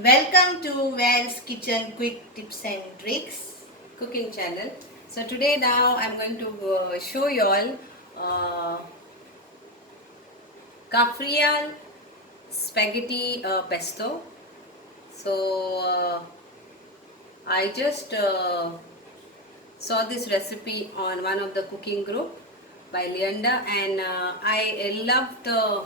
Welcome to Val's Kitchen Quick Tips and Tricks cooking channel. So today now I'm going to show you all uh, Caprial spaghetti pesto. So I just saw this recipe on one of the cooking group by Leanda, and I love the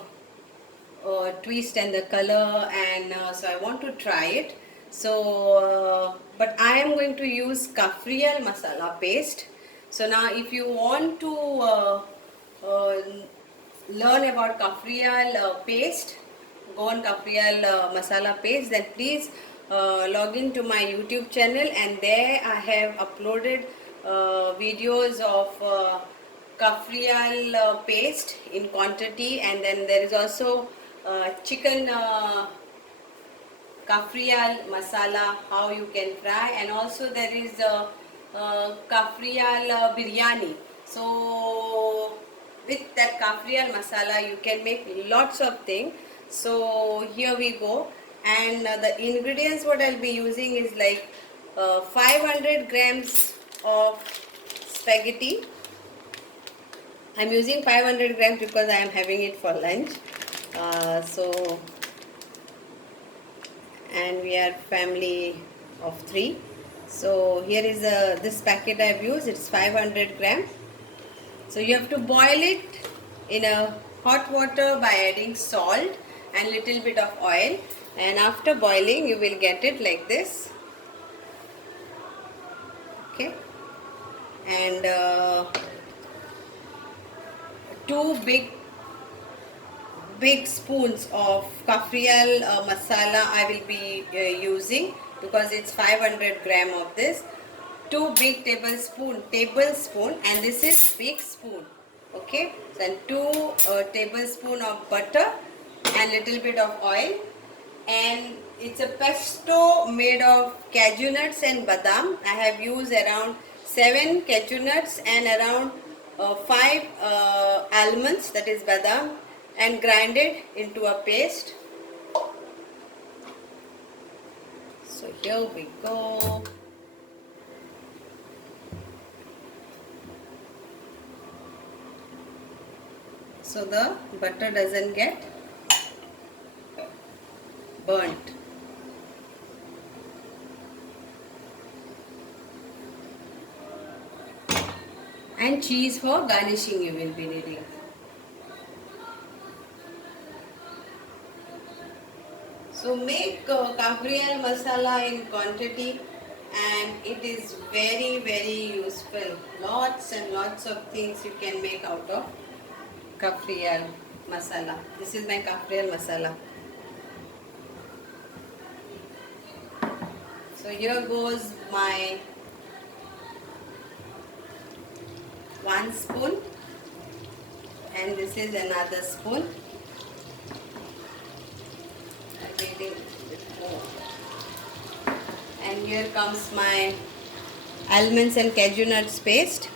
twist and the color, and so I want to try it. But I am going to use Caprial masala paste. So now if you want to uh, learn about Caprial paste, go on Caprial masala paste, then please log into my YouTube channel, and there I have uploaded videos of Caprial paste in quantity, and then there is also chicken Caprial masala, how you can fry, and also there is Caprial biryani. So with that Caprial masala you can make lots of things. So here we go, and the ingredients what I'll be using is like 500 grams of spaghetti. I'm using 500 grams because I am having it for lunch. So and we are family of 3. So here is this packet I've used. It's 500 grams. So you have to boil it in a hot water by adding salt and little bit of oil, and after boiling you will get it like this. Okay, and 2 big spoons of Caprial masala I will be using, because it's 500 gram of this. 2 big tablespoon, and this is big spoon. Okay, then 2 tablespoon of butter and little bit of oil, and it's a pesto made of cashew nuts and badam. I have used around 7 cashew nuts and around 5 almonds, that is badam, and grind it into a paste. So here we go. So the butter doesn't get burnt. And cheese for garnishing you will be needing. So make Caprial masala in quantity, and it is very useful. Lots and lots of things you can make out of Caprial masala. This is my Caprial masala. So here goes my 1 spoon, and this is another spoon. And here comes my almonds and cashew nuts paste,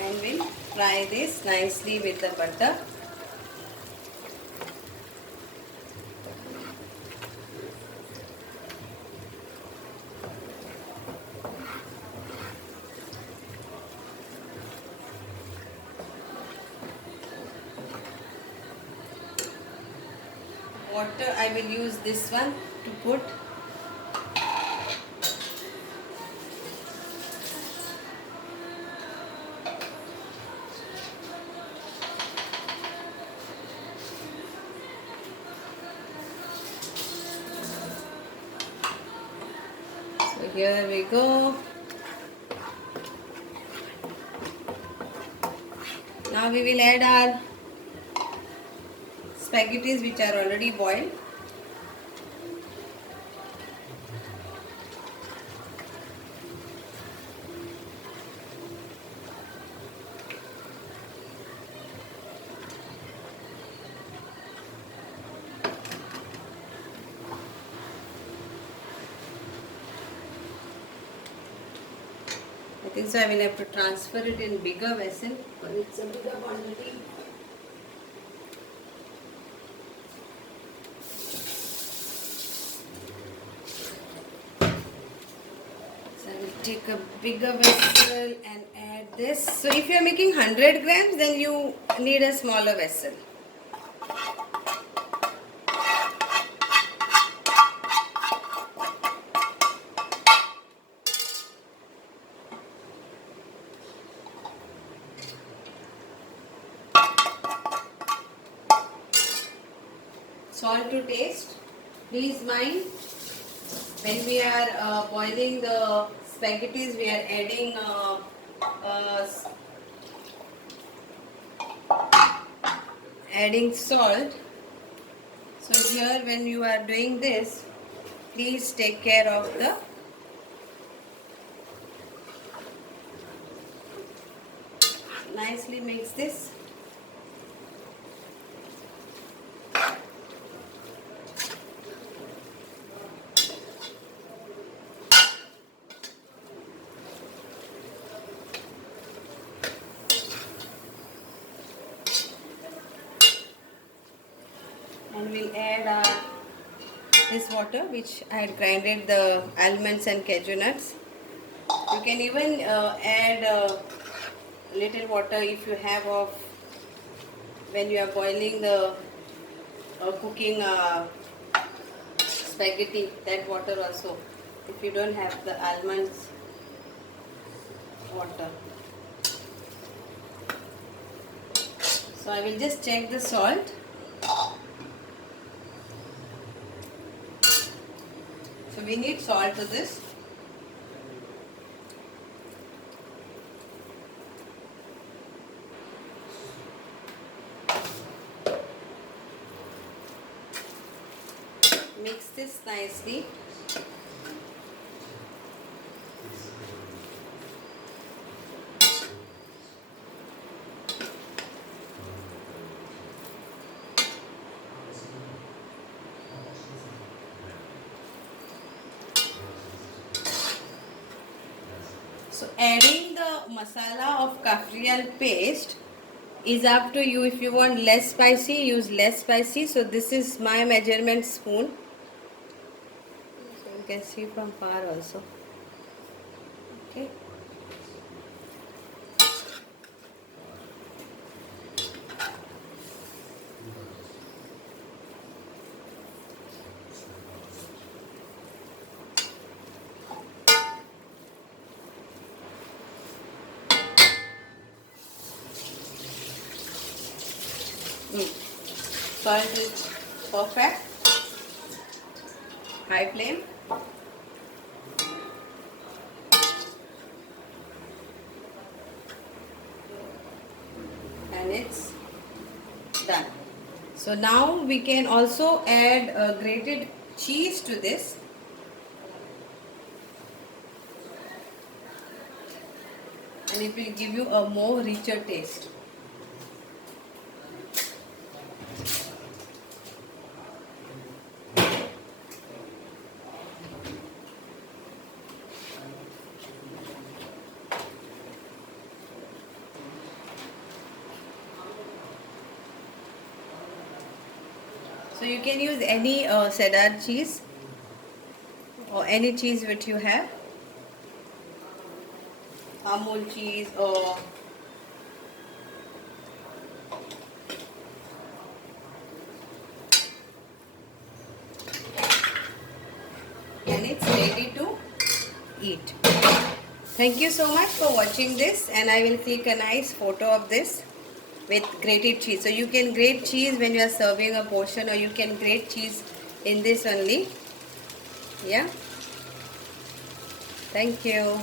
and we'll fry this nicely with the butter. Water I will use this one to put. So here we go. Now we will add our spaghettis which are already boiled. I think so I will have to transfer it in bigger vessel, but it's a bigger quantity. take a bigger vessel and add this. So if you are making 100 grams, then you need a smaller vessel. Salt to taste. Please mind, when we are boiling the spaghettis, we are adding salt. So here when you are doing this, please take care of the nicely mix this. And we'll add this water which I had grinded the almonds and cashew nuts. You can even add little water if you have of when you are boiling the cooking spaghetti, that water also, if you don't have the almonds water. So I will just check the salt. So we need salt to this. Mix this nicely. So adding the masala of kaffrial paste is up to you. If you want less spicy, use less spicy. So this is my measurement spoon. So you can see from far also. Okay. Salt is perfect. High flame. And it's done. So now we can also add grated cheese to this. And it will give you a more richer taste. So you can use any cheddar cheese or any cheese which you have. Amul cheese or and it's ready to eat. Thank you so much for watching this, and I will click a nice photo of this with grated cheese. So you can grate cheese when you are serving a portion, or you can grate cheese in this only. Yeah. Thank you.